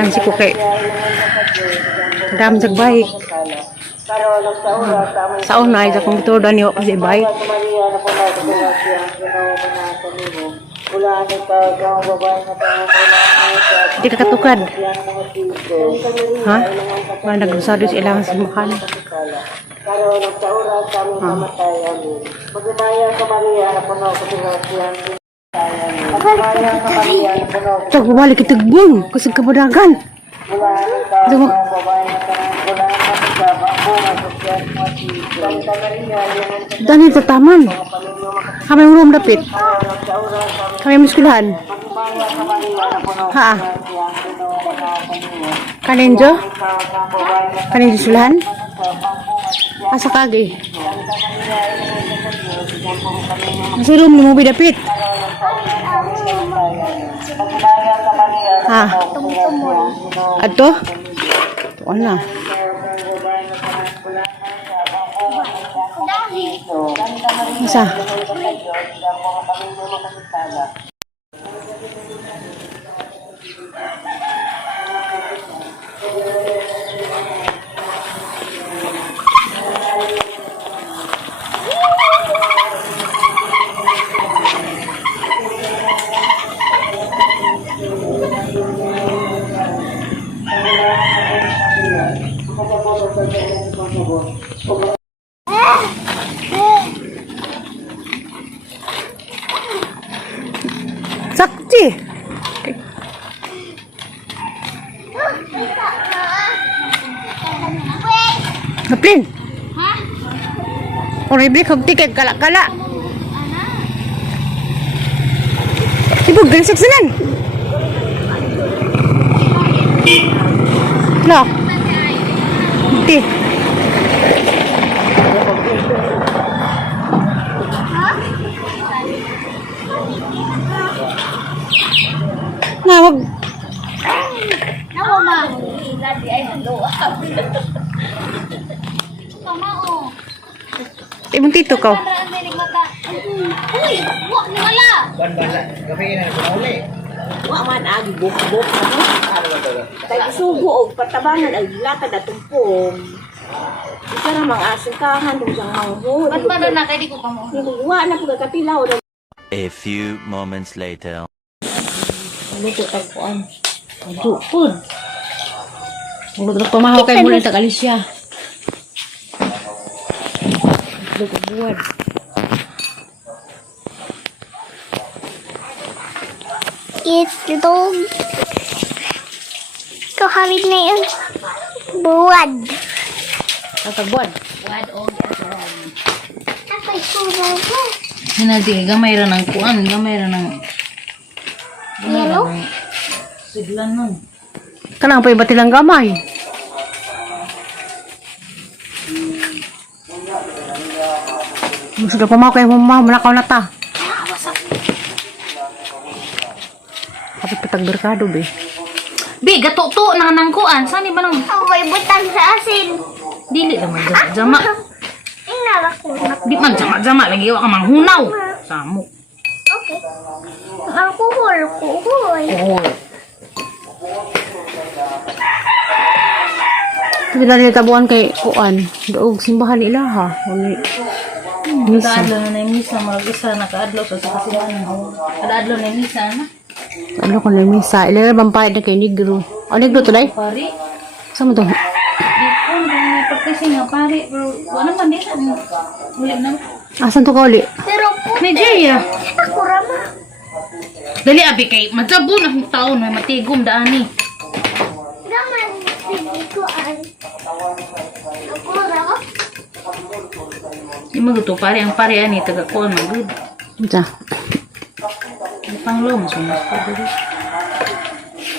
Tansi ko kay dam jag baik. Sa una ay akong ito dani wa kasi baik. Di ka katukad. Ha? Wala nagusado sa ilangan sa makan. Cak, bumalik kita gung, kusig kabadagan. Dani sa taman. Kami urom dapit. Kami muskulahan. Ha? Kaninjo? Kaninjo sulahan? Asa kagi? Masih room ni mo bidapit. Ha? Ato? Tuan na. Masa? Sakti. Ngaplin? Ha? Orang beli kog tiket kalak-kalak. Ibu gansik senan. Lah. Ti. Nah, wag. Nawa ma. Lagi ay halo. Kamao. Ibang tito ka. Uy, wa ni wala. Bala, gabi na ko uli. Wa man agi buk-buk kay sugo og patabangan ay latad atong pong. Isa ra mang asikahan dong sang manghod. Ba't ba na kay di ko kamo? Wa na pud katilaw. A few moments later. Luto tagpuan. Luto pud. Luto pamahaw kay muli tag Alicia. Luto buwan. Itlog. Kahawid na yun. Buwad. Tagbuwan. Buwad o gasol. Ako'y sugal ko. Hinadi, gamay ra ng kuan, gamay ra ng Yellow? siglan nun. Kanang pa iba tilang gamay. Sudah pamahaw kay mamaw manakaw na ta. Kapit patag berkado be. Bi, gato-to na nang kuan. Saan ba nang Oh, may butang sa asin. dili naman jama. Inalak ko. Di man jama lagi wa ka manghunaw. Samok. Okay. Alcohol. Kuhol. Oh. Sila nila tabuan kay kuan. Doog simbahan nila ha. Uli. Misa. Kaadlaw na misa, marag isa nakaadlaw sa kasinan. Kaadlaw na misa na. Ano ko na misa. Ilera bampayad na kay Negro. O Negro to day? Pari. Saan mo to? Di ko na pagkasi nga pari. Pero wala man din. Ulit na. Asan to ka uli? Pero po. Nigeria. Ako rama. Dali abi kay madjabo na yung taon may matigom daani. Naman. Pagkuan. Ako rama. Di maguto pare ang pare ani taga kuan magud. Diyan. Panglo mas mas diri.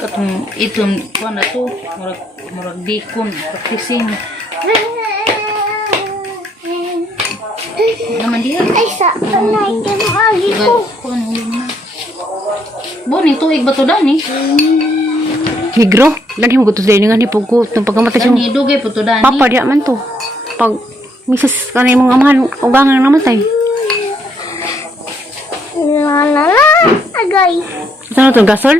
Katong itong kuan na to murag dikon practicing. Naman diha. Ay, sa kanay ka agi ko. Kuan ulo na. Boni tuig ba to dani? Negro? Lagi mo gusto din nga ni Pugo. Itong pagkamatay siyang Dani dugay po to dani. papa diya man to. Pag misis kanay mga amahan, ugangan namatay. La la la. Agay. Saan na to? Gasol?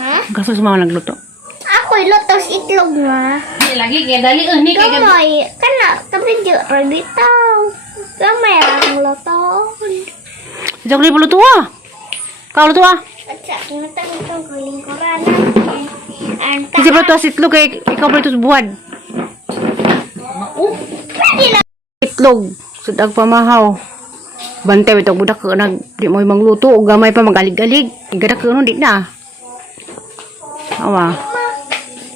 Ha? Gasol sa mga nagluto. Ako lotos itlog nga. Di lagi kaya dali ni kaya Gamay. Kana, tapi jero bitaw. Gamay ang loton. Jangan beli luto ah. Kau luto ah. At sa natang kuling koran. Kasi ba ito itlog kay ikaw ba ito buwan? Itlog. Sudag pamahaw. Bantay ito budak ka nag di mo mangluto o gamay pa magalig-galig. Igadak ka nun di na. Awa.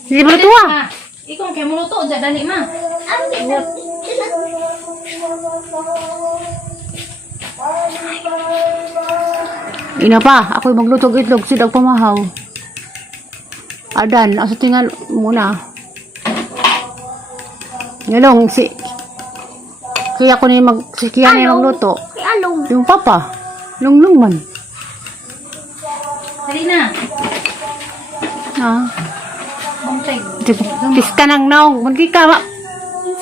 Hindi ba luto ah? Ikaw kaya mo luto dyan dali ma. Ina pa, ako'y magluto og itlog sudag pamahaw. Adan, asa tinggal muna. Ngalong si kaya ko ni si Kian ni magluto. Along. Yung papa, lunglung man. Dali na. Ah, Bantay. pista nang naong, magki ka ma.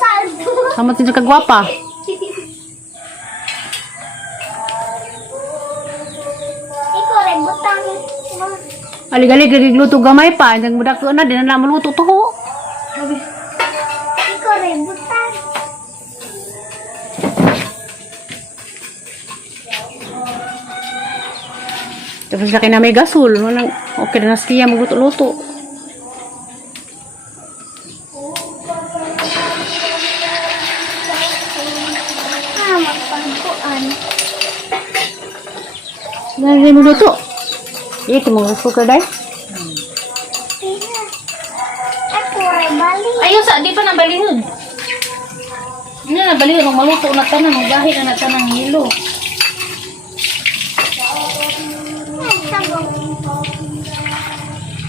Saldo. Sama tin kagwapa. Ikaw rin butang. Alig-alig gluto gamay pa, nang budak ko na din na maluto to ho. Ikaw rin butang. Tapos laki na may gasol, nang okay na nas Kian magluto-luto. Magpangkuan. Nang mo luto. Ito mo suka dai. Ako rin bali. Ayaw sa di pa nabalihon. Hindi na nabalihon ang maluto na tanan, ang gahi na tanan hilo.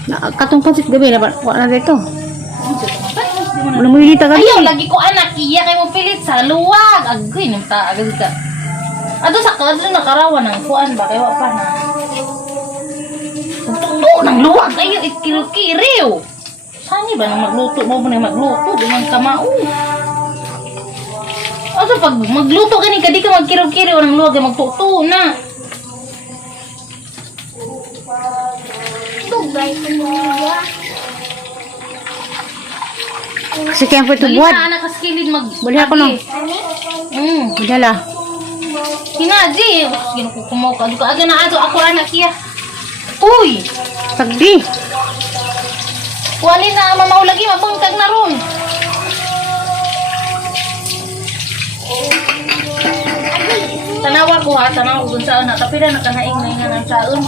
Na katong pansit gabi na wa na dito. Wala mo hilita gabi. Ayaw lagi ko anak iya kay mo pilit sa luwag. Agoy nang taagad ka. Ato sa kadto nakarawan ng kuan ba kay wa pa na. Tuto ng luwag ayo ikiro-kiriw. Sani ba nang magluto mo nang magluto di man kamao. Ato pag magluto gani ka di ka magkiro-kiriw ng luwag ay magtuto na. Tugay ko niya. Kasi kaya po ito Dali buwan. na anak kaskilid mag. Bali ako no. Dala. Hinaji, ginukukumaw ka. Aga na ato ako anak iya. Uy! Sagdi. Wali na mamaw lagi mabangkag na ron. Tanawa ko ha, tanawa ko sa anak. Kapila na kanaing na inangan saon.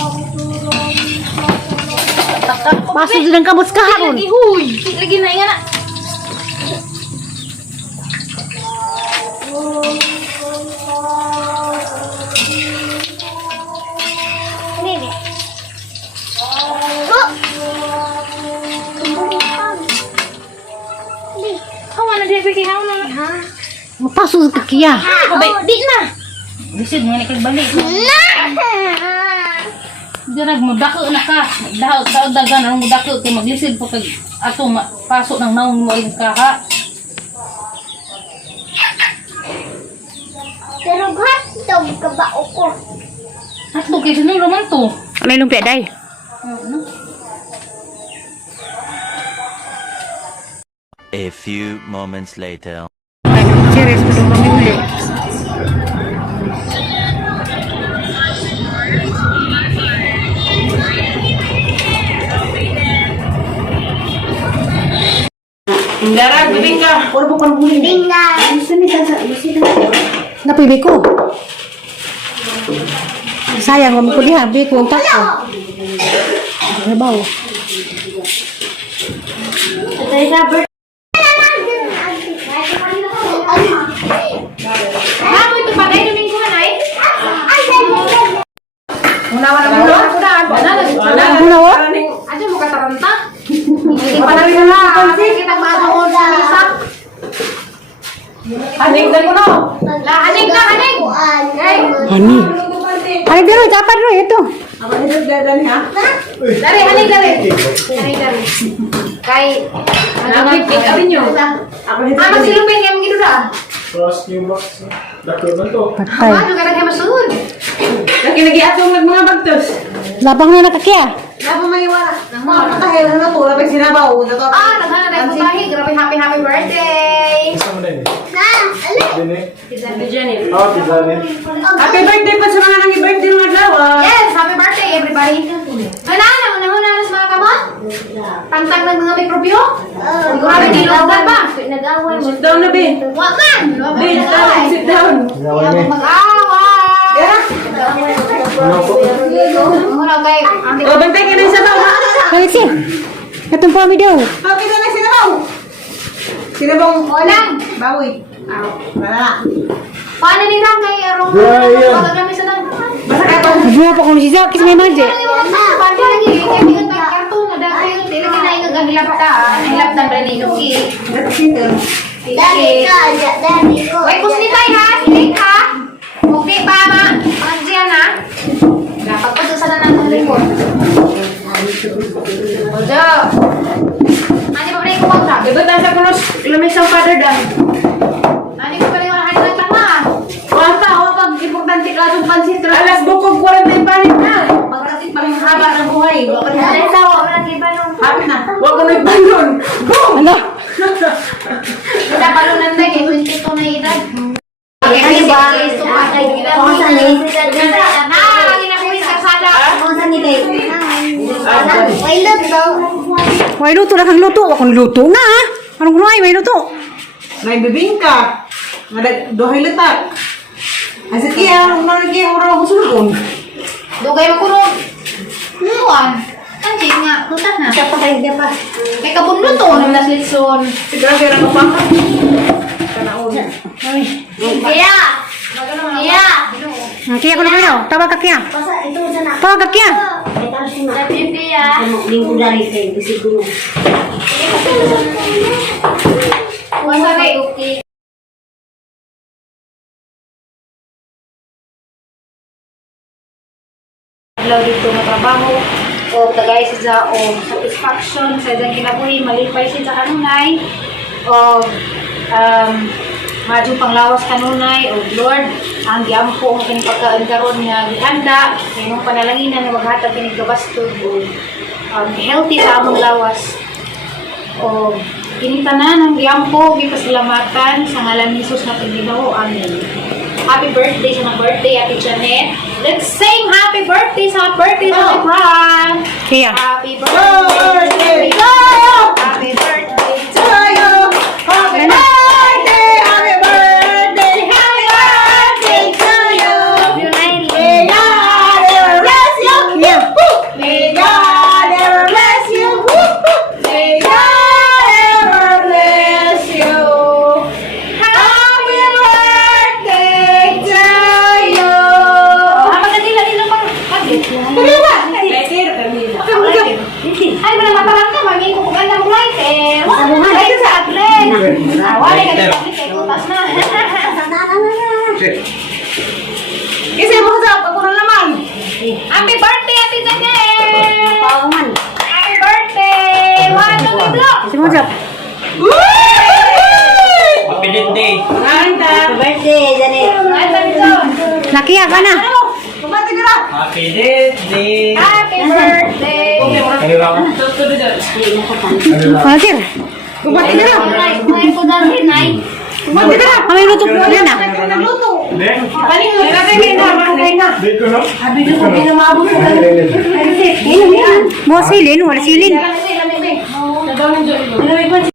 Takak ko. Pasok din ang kabos kahapon. Lagi huy! Lagi na ingan na. Bebe. Oh! Hawa na di pigi hawa na. Ha? Mapasok sa Kiya. Abay, di na. Bisid mo ni kagbalik. Di na mudako na ka. Dahaw sa dagan ang mudako kay maglisid pa kag ato pasok ng naong mo ka ha. Pero gatog ka ba ko? Ato kay sinong roman to. Ano yung lumpia day? A few moments later. Serious pa itong pamili. Darag, bibing ka. Wala po pang huli. Tingnan. Napili ko. Sayang, wala ko diha. Bili ko ang tako. Nabaw. Tayo sa bird. Ako ito pa kayo domingo na ay. Ano wa? Ano mo kataranta? Hindi pa namin na. Kita madoon sa isa. Hanig na ko no. Hanig na hanig. Ani. Ay, dero, kapan ro ito. Dari hanig dari. Hanig dari. Kay napit kay abin nyo. Ano silupin yang gitu dah. Cross new box. Dako man to. Patay. Lagi atong mga bagtos. Labang na nakakya. Napa maliwala. Nakahil na to, lapit sinabaw. Naghana tayo putahe. Grabe happy birthday! Isa mo na yun. Dini. Jenny. Oh, Tizane. Happy birthday pa sa mga nang birthday ng adlaw. Yes, happy birthday everybody. Ay na, una na sa mga kamot. Tangtang ng mga mikrobyo. Grabe di lugar ba? Nag-away mo. Sit down na, Ben. Wa man. Ben, sit down. Gawin ni. Mag-away. Ano po? Muna kay auntie. O, bantay ka na sa baw. Kaya siya. Katong pami daw. Bakit na sinabaw? Sinabang Walang. bawi. Wala. Paano nila kay arong Yeah, yeah. magagami sa nang. Basta ka pa. Nagbuha pa kung si Zaki sa may madje. Paano lagi kay ingat ang karton na dahil dili kinaingat ang hilapta. Hilap ng ranino ki. Daddy ko, daddy ko. Wait, kusni tayo ha. Silik ha. Okay pa ma. Pansiyan ha. Dapat pa sa na ng likod. Ojo. Ani pa rin ko pa. Ibig nasa kunos, lamig sa father dan. Ani ko pa rin wala hadlan lang ha. Wala, wapag importante ka itong pansit. Alas bukog 40 pa rin na. Pagkasit pa rin haba ng buhay. Daddy ko, wala iba nung. Happy na. Huwag ko na ibalon. Boom! Ano? Kita palunan na kay 22 na edad. Ano ba? May luto. Way luto na kang luto. Akong luto na ha. Anong kunway? May luto. May bibingka. Dohay letak. Asik iya, lagi orang musulun. Dugay makulong. Luan. Anjing nga, lutas na. Siya pa kayo dia pa. Kay kabunlo to, nung naslitson. Siguro kaya na pa. Kaya. Kaya. Kaya ko na kayo. Tawag ka kaya. Basta ito sana. Tawag ka kaya. Tapi Kaya. Lingko dari kayo. Siguro. Wasa kay Adlaw dito na trabaho o tagay siya o satisfaction sa diyang kinabuhi, malipay siya sa kanunay o madyo panglawas kanunay o Lord, ang giyampo ang kanyang pagkaan karon nga gihanda, kanyang panalanginan na maghatag kanyang gabastod o healthy sa among lawas o kinitanan ang giyampo, gipasalamatan sa ngalan ni Jesus na Ginoo. Amen. Happy birthday sa mga birthday, Ate Janet. Let's sing happy birthday sa birthday sa Fran. Kaya. Happy birthday to you. Happy birthday to you. Happy birthday, happy birthday, happy birthday to you. May God ever bless you. May God ever bless you. May God ever bless you. Happy birthday to you. Apa tadi lagi lupa? Ay, wala matarang ka, maging ng lighter. Wala ito sa atlet. Wala ka dito kay kutas na. Kasi mo sa pagkuran naman. Happy birthday, Ate Janet! Paungan. Happy birthday! One, two, three, blow! Si Mojap. Happy birthday. Kanta. Birthday, Janet. Ay, Tanson! Nakiya ka na. Kumati ka na. Happy birthday. Happy birthday! Ano lang? Panatir. Kumati ka na. Kumain ko dahil, Nay. Kumati ka na. Kami luto po na. Nagluto. Hindi. Paling na. Dito na. Sabi ko kung pinamabot ko. Buwa silin. Wala silin. Lamig. Nagawa ng Diyos.